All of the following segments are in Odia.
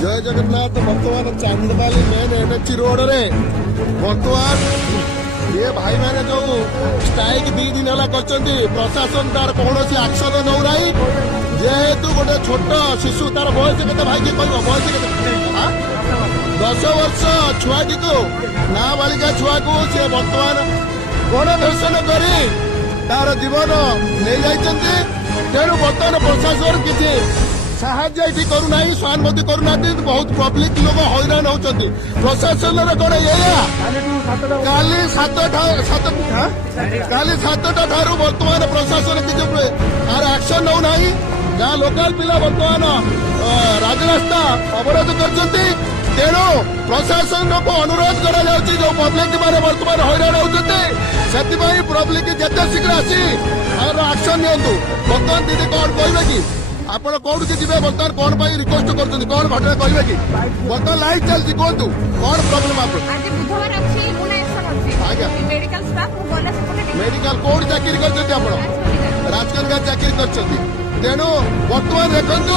जय जगन्नाथ बर्तमान चांदबाली मेन एनएच रोड रे बर्तमान ये भाई मैंने जो स्ट्राइक 2 दिन है प्रशासन तार कौन एक्शन नौ ना जेहेतु गोटे छोट शिशु तार बयस के भाई की कह बयस के 10 वर्ष छुआटी को नाबालिका छुआ को सी बर्तमान गणधर्षण कर तार जीवन नहीं जाइए तेणु बर्तमान प्रशासन किसी साहाଯ୍ୟ ଏଠି କରୁନାହିଁ ସହାନୁଭୂତି କରୁନାହାନ୍ତି ବହୁତ ପବ୍ଲିକ ଲୋକ ହଇରାଣ ହଉଛନ୍ତି ପ୍ରଶାସନର କଣ ଏଇଆ କାଲି 7ଟା ଠାରୁ ବର୍ତ୍ତମାନ ପ୍ରଶାସନ କିଛି ତାର ଆକ୍ସନ ନେଉନାହିଁ ଯାହା ଲୋକାଲ ପିଲା ବର୍ତ୍ତମାନ ରାଜରାସ୍ତା ଅବରୋଧ କରିଛନ୍ତି ତେଣୁ ପ୍ରଶାସନକୁ ଅନୁରୋଧ କରାଯାଉଛି ଯୋଉ ପବ୍ଲିକ ମାନେ ବର୍ତ୍ତମାନ ହଇରାଣ ହଉଛନ୍ତି ସେଥିପାଇଁ ପବ୍ଲିକ ଯେତେ ଶୀଘ୍ର ଆସି ତାର ଆକ୍ସନ ନିଅନ୍ତୁ ବର୍ତ୍ତମାନ ଦିଦି କଣ କହିବେ କି ଆପଣ କୋଉଠିକି ଯିବେ ବର୍ତ୍ତମାନ କଣ ପାଇଁ ରିକ୍ୱେଷ୍ଟ କରୁଛନ୍ତି କଣ ଘଟଣା କହିବେ କି ବର୍ତ୍ତମାନ ଲାଇଭ୍ ଚାଲିଛି କୁହନ୍ତୁ କଣ ପ୍ରୋବ୍ଲେମ ଆପଣ ଆଜି ବୁଧବାର ଅଛି ମୁନାଏକ୍ସନ ଅଛି ଆଜ୍ଞା ମେଡିକାଲ ଷ୍ଟାଫ ମୁଁ ଗଲା ସେପଟେ ମେଡିକାଲ କୋଉଠି ଚାକିରି କରିଛନ୍ତି ଆପଣ ରାଜକନ୍ଦିକା ଚାକିରି କରିଛନ୍ତି ତେଣୁ ବର୍ତ୍ତମାନ ଦେଖନ୍ତୁ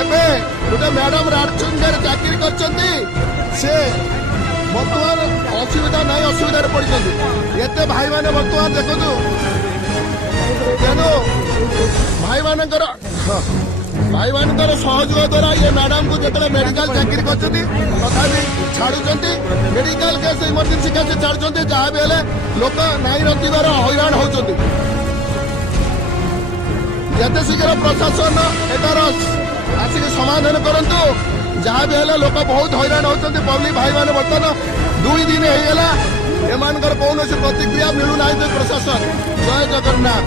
ଏବେ ଗୋଟେ ମ୍ୟାଡାମ ରାଜକନ୍ଦିକାରେ ଚାକିରି କରିଛନ୍ତି ସେ ବର୍ତ୍ତମାନ ଅସୁବିଧା ନାହିଁ ଅସୁବିଧାରେ ପଡିଛନ୍ତି ଏତେ ଭାଇମାନେ ବର୍ତ୍ତମାନ ଦେଖନ୍ତୁ ତେଣୁ ଭାଇମାନଙ୍କର सहयोग द्वारा ये मैडम को जो मेडिकल चाकरी करते तथापि छाड़ुंट मेडिकल केस इमरजेंसी केस छाड़ुंट जहाँ भी हेले लोक नाई रखिबार हईराण होती जिते शीघ्र प्रशासन एटार आसिक समाधान करंतु जहाँ भी हेले लोक बहुत हईराण होती पब्लिक भाई मैंने बर्तमान 2 दिन होगा एम कौन प्रतिक्रिया मिलूना प्रशासन जय जगन्नाथ।